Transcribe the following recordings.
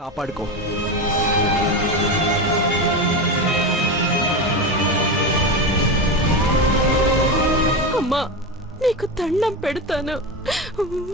కాపాడుకో. అమ్మా, నీకు దండం పెడతాను,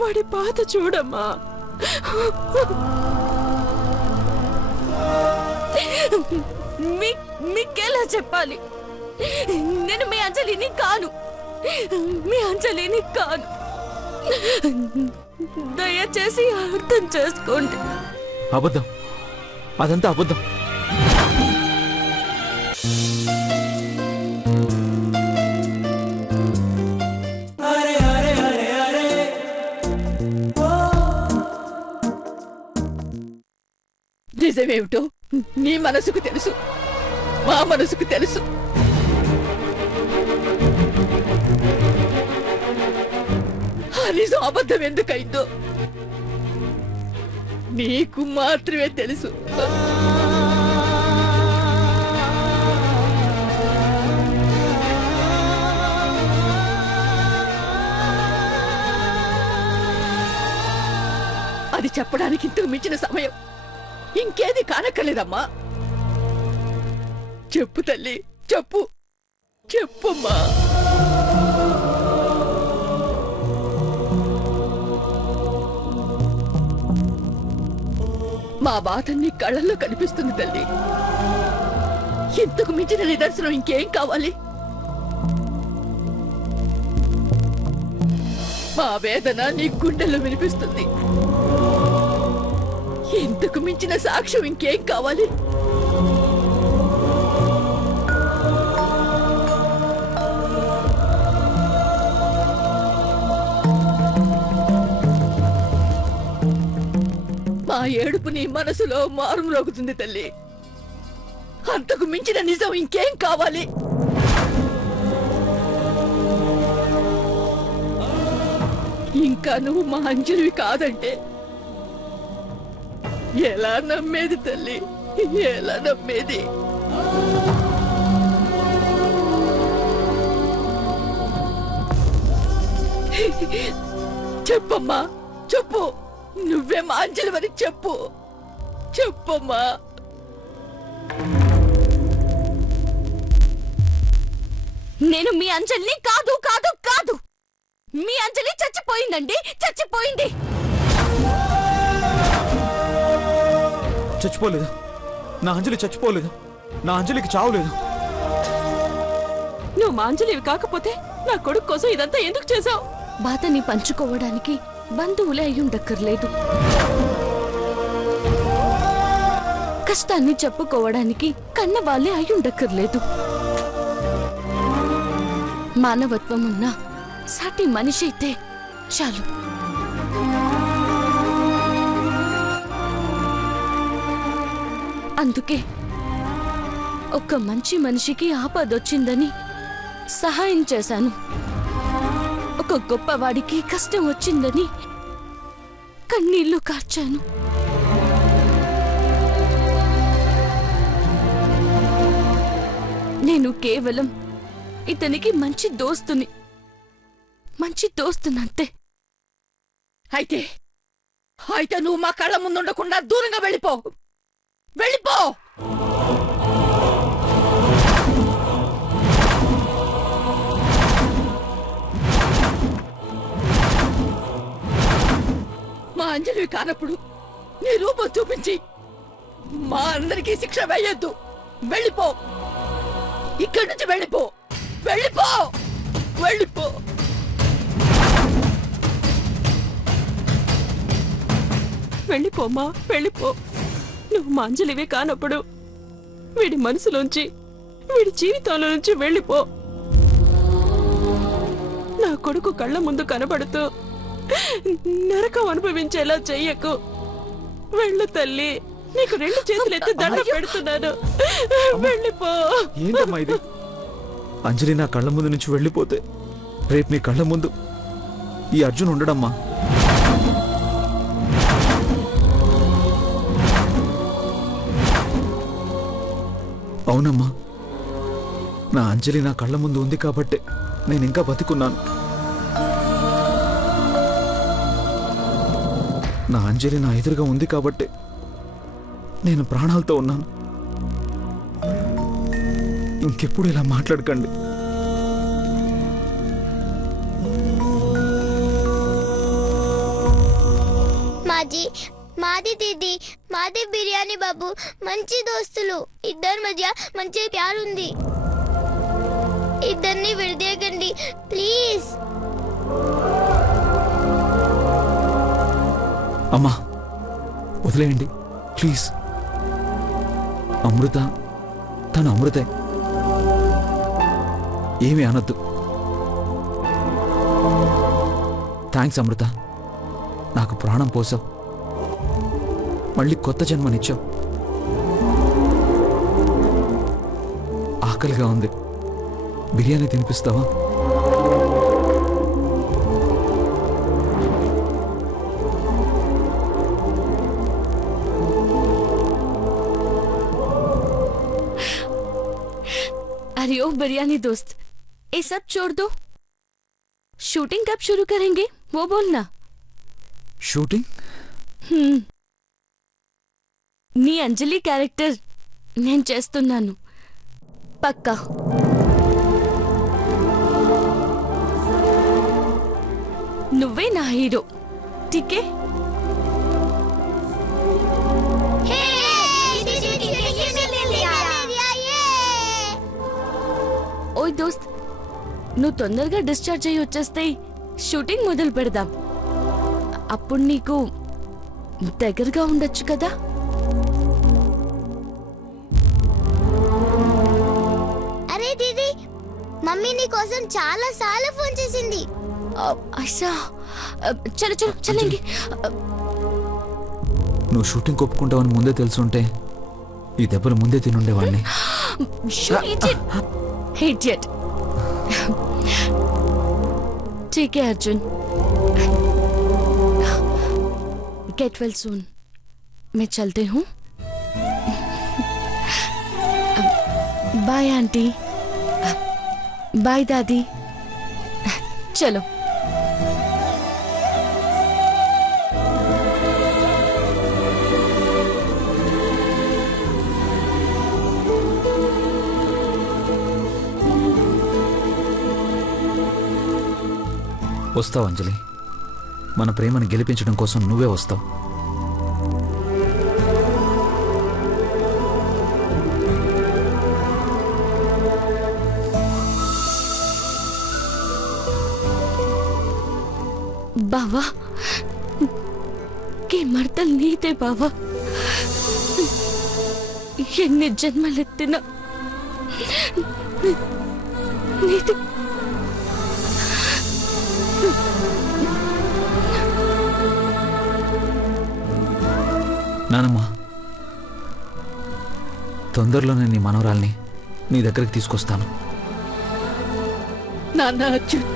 వాడి బాధ చూడమ్మా. మీకెలా చెప్పాలి? నేను మీ అంజలిని కాను, మీ అంజలిని కాను. దయచేసి అర్థం చేసుకోండి. అబద్ధం, అదంతా అబద్ధం. నిజమేమిటో నీ మనసుకు తెలుసు, మా మనసుకు తెలుసు. ఆ నిజం అబద్ధం ఎందుకైందో నీకు మాత్రమే తెలుసు. అది చెప్పడానికి ఇంతకు మించిన సమయం ఇంకేది కానక్కర్లేదమ్మా. చెప్పు తల్లి, చెప్పు, చెప్పుమ్మా. మా బాధ నీ కళ్ళల్లో కనిపిస్తుంది తల్లి. ఇంతకు మించిన నిదర్శనం ఇంకేం కావాలి? మా వేదన నీ గుండెల్లో వినిపిస్తుంది. ఇంతకు మించిన సాక్ష్యం ఇంకేం కావాలి? మా ఏడుపు నీ మనసులో మారుమ్రోగుతుంది తల్లి. అంతకు మించిన నిజం ఇంకేం కావాలి? ఇంకా నువ్వు మా అంజలివి కాదంటే ఎలా నమ్మేది తల్లి, ఎలా నమ్మేది? చెప్పమ్మా, చెప్పు. నువ్వే మా అంజలివని చెప్పు, చెప్పమ్మా. నేను మీ అంజలిని కాదు కాదు కాదు. మీ అంజలి చచ్చిపోయిందండి, చచ్చిపోయింది. చచ్చిపోలేదు, నా అంజలి చచ్చిపోలేదు. నా అంజలికి చావులేదు. నువ్వు మా అంజలివి కాకపోతే నా కొడుకు కోసం ఇదంతా ఎందుకు చేశావు? బాధని పంచుకోవడానికి బంధువులే అయ్యుండక్కర్లేదు, కష్టాన్ని చెప్పుకోవడానికి కన్నవాళ్ళే అయ్యుండక్కర్లేదు. మానవత్వం ఉన్న సాటి మనిషి అయితే చాలు. అందుకే ఒక మంచి మనిషికి ఆపదొచ్చిందని సహాయం చేశాను. ఒక గొప్పవాడికి కష్టం వచ్చిందని కన్నీళ్లు కార్చాను. నేను కేవలం ఇతనికి మంచి దోస్తునంతే. అయితే నువ్వు మా కళ్ళ ముందుండకుండా దూరంగా వెళ్ళిపో, వెళ్ళిపో. మా అంజలివి కానప్పుడు నీ రూపం చూపించి మా అందరికీ శిక్ష వేయొద్దు. వెళ్ళిపో, ఇక్కడి నుంచి వెళ్ళిపో, వెళ్ళిపో, వెళ్ళిపో. వెళ్ళిపోమ్మా, వెళ్ళిపో. నువ్వు మా అంజలివే కానప్పుడు వీడి మనసులోంచి, వీడి జీవితంలో నుంచి వెళ్ళిపో. నా కొడుకు కళ్ళ ముందు కనబడుతూ నరకం అనుభవించేలా చెయ్యకు. వెళ్ళు తల్లి, నీకు రెండు చేతులెత్తి దండ పెడుతున్నాను, వెళ్ళిపో. ఏంటమ్మా ఇది? అంజలి నా కళ్ళ ముందు నుంచి వెళ్ళిపోతే రేపు నీ కళ్ళ ముందు ఈ అర్జున్ ఉండడమ్మా. అవునమ్మా, నా అంజలి నా కళ్ళ ముందు ఉంది కాబట్టే నేను ఇంకా బతికున్నాను. నా అంజలి నా ఎదురుగా ఉంది కాబట్టి నేను ప్రాణాలతో ఉన్నాను. ఇంకెప్పుడు ఇలా మాట్లాడకండి. మాది దీది, మాది బిర్యానీ బాబు మంచి దోస్తులు. ఇద్దరి మధ్య మంచి ప్యార్ ఉంది. ఇద్దరిని విడదీయకండి ప్లీజ్. అమ్మా వదిలేయండి ప్లీజ్. అమృత తను అమృతే, ఏమీ అనొద్దు. థ్యాంక్స్ అమృత, నాకు ప్రాణం పోసావు, మళ్ళీ కొత్త జన్మనిచ్చావు. ఆకలిగా ఉంది, బిర్యానీ తినిపిస్తావా? अरे ओ बिरयानी दोस्त, ये सब छोड़ दो. शूटिंग कब शुरू करेंगे वो बोलना. షూటింగ్? నీ అంజలి క్యారెక్టర్ నేను చేస్తున్నాను పక్కా. నువ్వే నా హీరో, ఠీకే? ఓయ్ దోస్త్, నువ్వు తొందరగా డిశ్చార్జ్ అయ్యి వచ్చేస్తే షూటింగ్ మొదలు పెడదాం. అప్పుడు నీకు దగ్గరగా ఉండొచ్చు కదా. అరే దీది, మమ్మీ నీ కోసం చాలా సార్లు ఫోన్ చేసింది. ఐసా, చలో చలో చలేంగి. నువ్వు షూటింగ్ ఒప్పుకుంటావని ముందే తెలుసుంటే ఈ దెబ్బలు ముందే తినుండేవాడిని. Idiot. ठीक है अर्जुन, गेट वेल सून. मैं चलती हूँ. बाय आंटी, बाय दादी. चलो. వస్తావు అంజలి, మన ప్రేమను గెలిపించడం కోసం నువ్వే వస్తావు. బావా, కే మర్తలు నీదే బావా. ఎన్ని జన్మలెత్తినా నీదే. నానమ్మ, తొందరలోనే నీ మనవరాల్ని నీ దగ్గరికి తీసుకొస్తాను. నాన్న అర్జున్,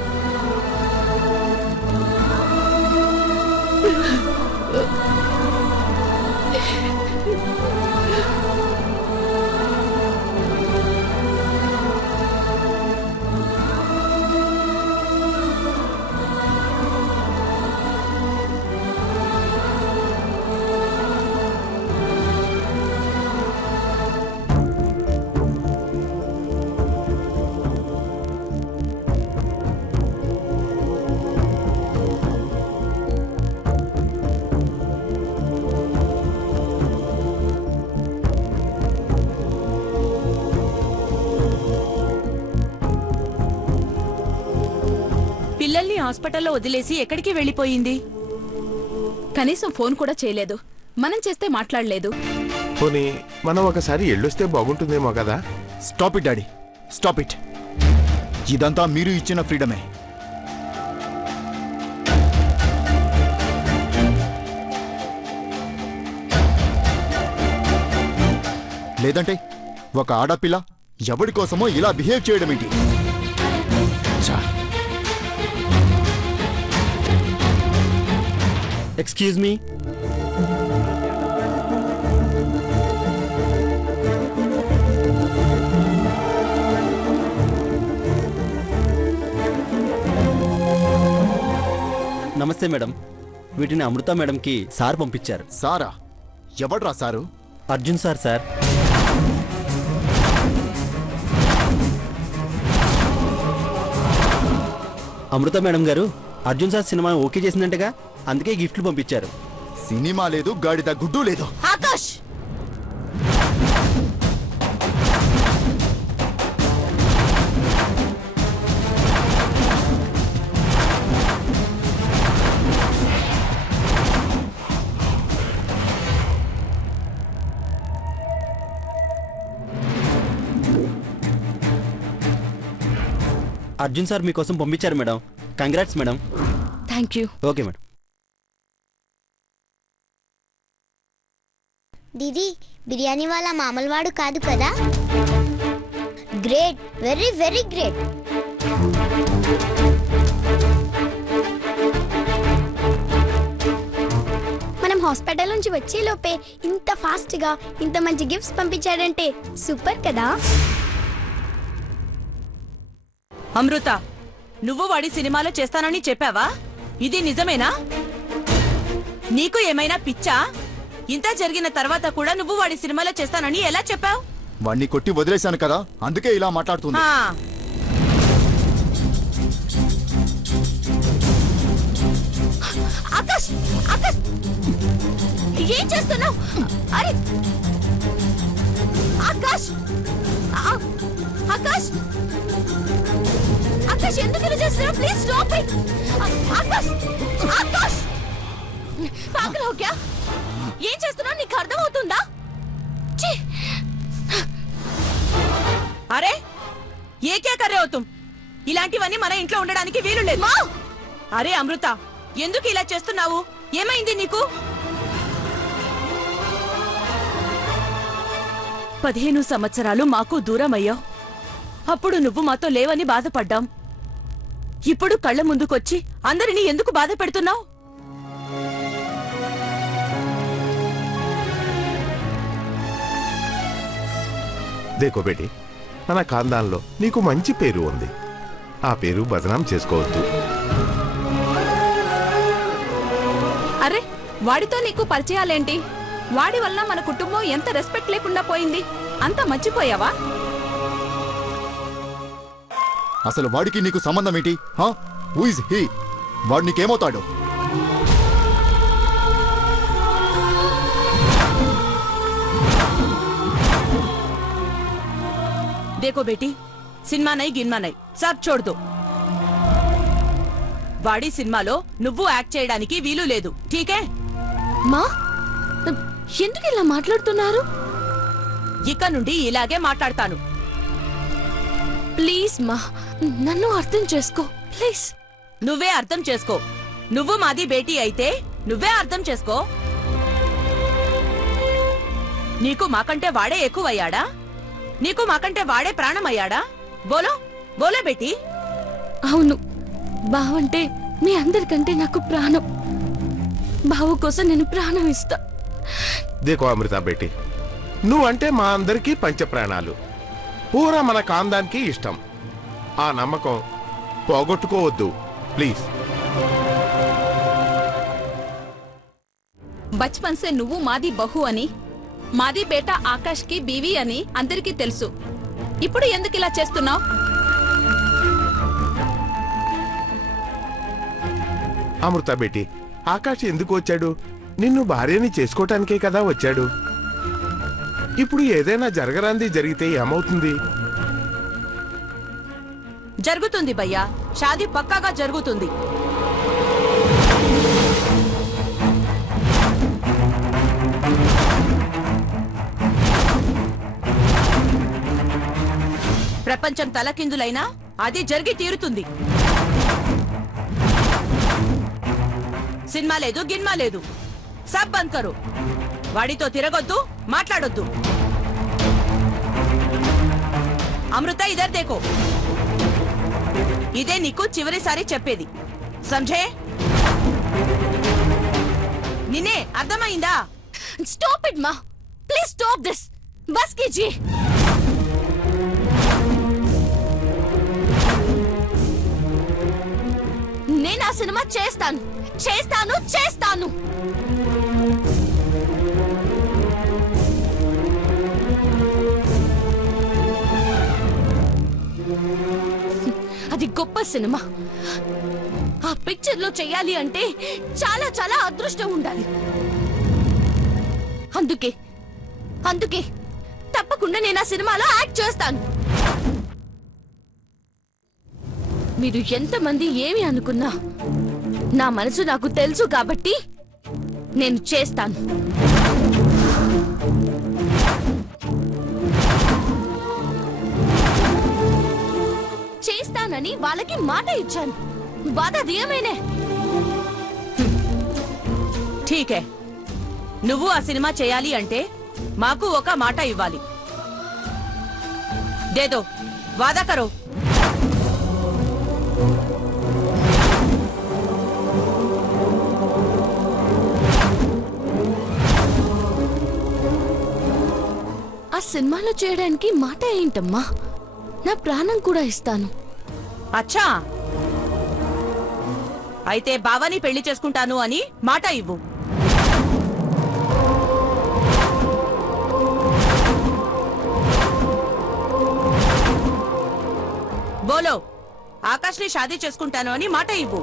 పిల్లల్ని హాస్పిటల్లో వదిలేసి ఎక్కడికి వెళ్ళిపోయింది? కనీసం ఫోన్ కూడా చేయలేదు. మనం చేస్తే మాట్లాడలేదు. పోనీ మనం ఒకసారి ఎళ్ళొస్తే బాగుంటుందేమో కదా. Stop it daddy, stop it. ఇదంతా మీరు ఇచ్చిన ఫ్రీడమే. లేదంటే ఒక ఆడపిల్ల ఎవడి కోసమో ఇలా బిహేవ్ చేయడం ఏంటి? Excuse me. నమస్తే మేడం, వీటిని అమృత మేడంకి సార్ పంపించారు. సారా? ఎవడ్రా సారు? అర్జున్ సార్ అమృత మేడం గారు అర్జున్ సార్ సినిమా ఓకే చేసిందంటగా, అందుకే గిఫ్ట్లు పంపించారు. సినిమా లేదు, గాడిద గుడ్డు లేదు. ఆకాష్, అర్జున్ సార్ మీకోసం పంపించారు madam. Congrats madam. Thank you. Okay madam. దీది, బిర్యానీ వాళ్ళ మామూలు వాడు కాదు కదా? Great, very very great. మనం హాస్పిటల్ నుంచి వచ్చే లోపే ఇంత ఫాస్ట్ గా ఇంత మంచి గిఫ్ట్స్ పంపించాడంటే సూపర్ కదా. అమృత, నువ్వు వాడి సినిమాలో చేస్తానని చెప్పావా? ఇది నిజమేనా? నీకు ఏమైనా పిచ్చా? ఇంత జరిగిన తర్వాత కూడా నువ్వు వాడి సినిమాలో చేస్తానని ఎలా చెప్పావు? వాణ్ణి కొట్టి వదిలేశాను కదా, అందుకే ఇలా మాట్లాడుతుంది. ఆకాష్, ఆకాష్, ఏం చేస్తున్నావు? అరే ఆకాష్, ఆకాష్, ఆకాష్, ఎందుకు ఇలా చేస్తున్నావు? Please stop it. Akash, Akash, పాగల్ హో క్యా? ఏం చేస్తున్నావు? నీకు అర్థం అవుతుందా? అరే ఏ క్యా కర్రే హో తుమ్? ఇలాంటివన్నీ మన ఇంట్లో ఉండడానికి వీలు లేదు. అరే అమృత, ఎందుకు ఇలా చేస్తున్నావు? ఏమైంది నీకు? 15 సంవత్సరాలు మాకు దూరమయ్యావు. అప్పుడు నువ్వు మాతో లేవని బాధపడ్డాం. ఇప్పుడు కళ్ళ ముందుకొచ్చి అందరినీ ఎందుకు బాధ పెడుతున్నావు? దేకో బేటి, మన ఖాందాన్లో నీకు మంచి పేరు ఉంది. ఆ పేరు బదనాం చేసుకోవద్దు. అరే వాడితో నీకు పరిచయాలేంటి? వాడి వల్ల మన కుటుంబం ఎంత రెస్పెక్ట్ లేకుండా పోయింది. అంతా మర్చిపోయావా? అసలు వాడికి నీకు సంబంధం ఏంటి? Who is he? వాడు నీకేమవుతాడు? देखो बेटी, సినిమా నై గిన్మా నై సబ్ छोड़ दो. వాడి సినిమాలో నువ్వు యాక్ట్ చేయడానికి వీలు లేదు. ఠీకే? మా, ఎందుకు ఇలా మాట్లాడుతున్నారు? ఇక నుండి ఇలాగే మాట్లాడతాను. ప్లీజ్ మా, నన్ను అర్థం చేసుకో ప్లీజ్. నువ్వే అర్థం చేసుకో. నువ్వు మాది బేటీ అయితే నువ్వే అర్థం చేసుకో. నీకు మాకంటే వాడే ఎక్కువయ్యాడా? నీకు మాకంటే వాడే ప్రాణమయ్యాడా? బోలో బోలో బేటీ. అవును, బావంటే మీ అందరికంటే నాకు ప్రాణం. బావ కోసం నేను ప్రాణం ఇస్తా. దేకో అమృత బేటి, నువ్వంటే మా అందరికీ పంచప్రాణాలు. పూరా మన ఖాందానికి ఇష్టం. ఆ నమ్మకం పోగొట్టుకోవద్దు ప్లీజ్. బచ్పన్ సే నువ్వు మాది బహు అని, మాది బేటా ఆకాష్ కి బీవీ అని అందరికీ తెలుసు. ఇప్పుడు ఎందుకు ఇలా చేస్తున్నావు? అమృత బేటి, ఆకాష్ ఎందుకు వచ్చాడు? నిన్ను భార్యని చేసుకోవటానికే కదా వచ్చాడు. ఇప్పుడు ఏదైనా జరగరాంది జరిగితే ఏమవుతుంది? జరుగుతుంది భయ్యా, షాదీ పక్కాగా జరుగుతుంది. ప్రపంచం తలకిందులైనా అది జరిగి తీరుతుంది. సినిమా లేదు, గిన్మా లేదు. సబ్ బంద్ కరో. వాడితో తిరగొద్దు, మాట్లాడొద్దు. అమృత ఇదర్ దేకో. ఇదే నీకు చివరిసారి చెప్పేది. సంజయ్, నిన్నే అర్థమైందా? స్టాప్ ఇట్ మా, ప్లీజ్ స్టాప్ దిస్. బస్ కీజియే. నేను ఆ సినిమా చేస్తాను, చేస్తాను, చేస్తాను. గొప్ప సినిమా. ఆ పిక్చర్ లో చెయ్యాలి అంటే చాలా చాలా అదృష్టం ఉండాలి. అందుకే తప్పకుండా నేను ఆ సినిమాలో యాక్ట్ చేస్తాను. మీరు ఎంతమంది ఏమి అనుకున్నా నా మనసు నాకు తెలుసు కాబట్టి నేను చేస్తాను. చేస్తానని వాళ్ళకి మాట ఇచ్చాను. బాధ దియమేనే. ఠీకే, నువ్వు ఆ సినిమా చేయాలి అంటే మాకు ఒక మాట ఇవ్వాలి. దేదో వాదా కరో. ఆ సినిమాలో చేయడానికి మాట ఏంటమ్మా? నా ప్రాణం కూడా ఇస్తాను. అచ్చా, అయితే బావని పెళ్లి చేసుకుంటాను అని మాట ఇవ్వు. బోలో, ఆకాష్ని షాదీ చేసుకుంటాను అని మాట ఇవ్వు.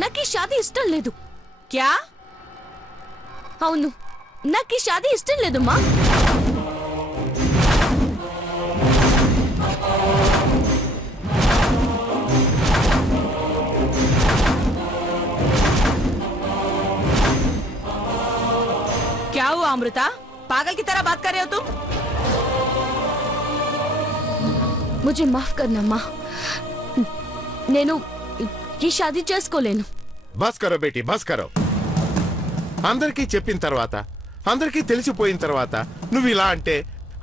నాకు ఈ షాదీ ఇష్టం లేదు. క్యా? అవును, నాకు ఈ షాదీ ఇష్టం లేదమ్మా. क्या हुआ अमृता? पागल की तरह बात कर रहे हो तुम? मुझे माफ करना अम्मा. నేను ఈ షాదీ చేసుకోలేను. బస్ కరో బేటీ, బస్ కరో. అందరికీ చెప్పిన తర్వాత, అందరికీ తెలిసిపోయిన తర్వాత నువ్వు ఇలా అంటే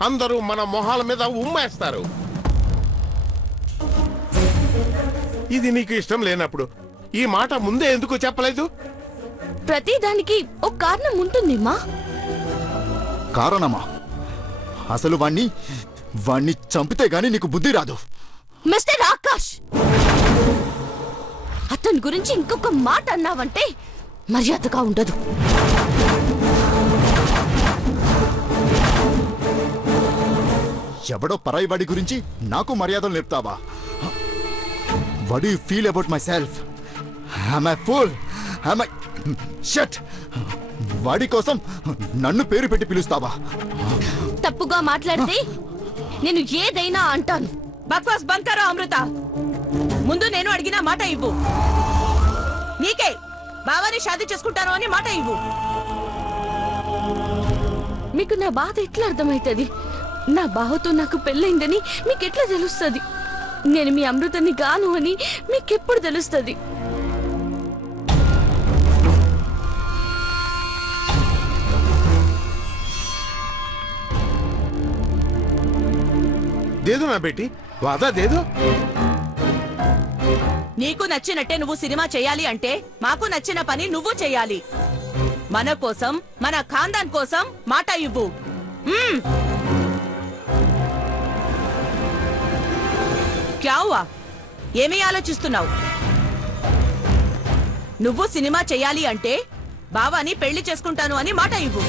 అందరూ మన మొహాల మీద ఉమ్మేస్తారు. ఇది నీకు ఇష్టం లేనప్పుడు ఈ మాట ముందే ఎందుకు చెప్పలేదు? ప్రతిదానికి ఒక కారణం ఉంటుంది మా. కారణమా? అసలు వాణ్ణి చంపితే గాని నీకు బుద్ధి రాదు. మిస్టర్ ఆకాష్, అతని గురించి ఇంకొక మాట అన్నావంటే మర్యాదగా ఉండదు. ఎవడో పరాయి వాడి గురించి నాకు మర్యాదలు నేర్పుతావా? What do you feel about myself? Am I fool? Am I shut? వాడి కోసం నన్ను పేరు పెట్టి పిలుస్తావా? తప్పుగా మాట్లాడితే నేను ఏదైనా అంటాను. బక్వాస్ బంద్ కరో అమృత. ముందు నేను అడిగిన మాట ఇవ్వు. నీకే బావని షాదీ చేసుకుంటాను అని మాట ఇవ్వు. మీకు నా బాధ ఎట్లా అర్థమవుతుంది? నా బావతో నాకు పెళ్ళైందని మీకెట్లా తెలుస్తుంది? నేను మీ అమృతని గాను అని మీకెప్పుడు తెలుస్తుంది? దేదు నా బేటీ, వాదా దేదు. నీకు నచ్చినట్టే నువ్వు సినిమా చేయాలి అంటే మాకు నచ్చిన పని నువ్వు చేయాలి. మన కోసం, మన ఖాందాన్ కోసం మాట ఇవ్వు. క్యా హువా? ఏమీ ఆలోచిస్తున్నావు? నువ్వు సినిమా చేయాలి అంటే బావాని పెళ్లి చేసుకుంటాను అని మాట ఇవ్వు.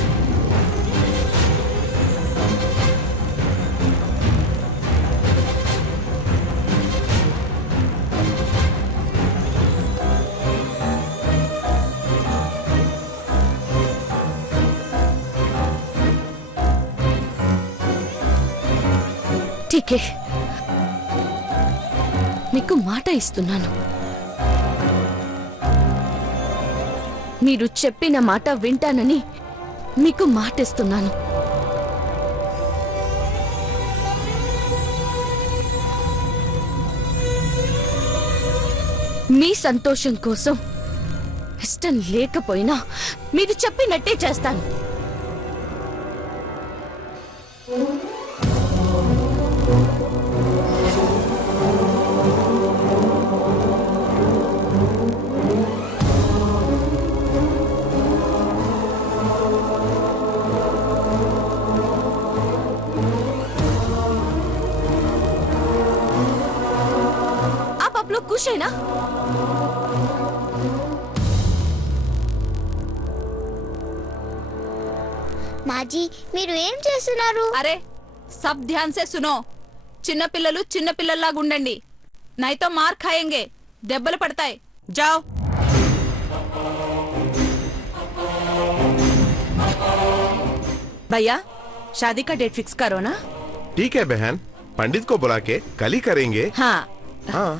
ఠీకే, మీకు మాట ఇస్తున్నాను. మీరు చెప్పిన మాట వింటానని మీకు మాట ఇస్తున్నాను. మీ సంతోషం కోసం ఇష్టం లేకపోయినా మీరు చెప్పినట్టే చేస్తాను. నువ్వు ఖుష్ అయినా? మాజీ మీరు ఏం చేస్తున్నారు? అరే సబ్ ధ్యాన్ సే సునో. చిన్నపిల్లలు చిన్నపిల్లల్లాగా ఉండండి, నైతో మార్ ఖాయేంగే, దెబ్బలు పడతాయి. जाओ। भैया शादी का डेट फिक्स करो ना। ठीक है बहन, पंडित को बुला के कल ही करेंगे। हाँ हाँ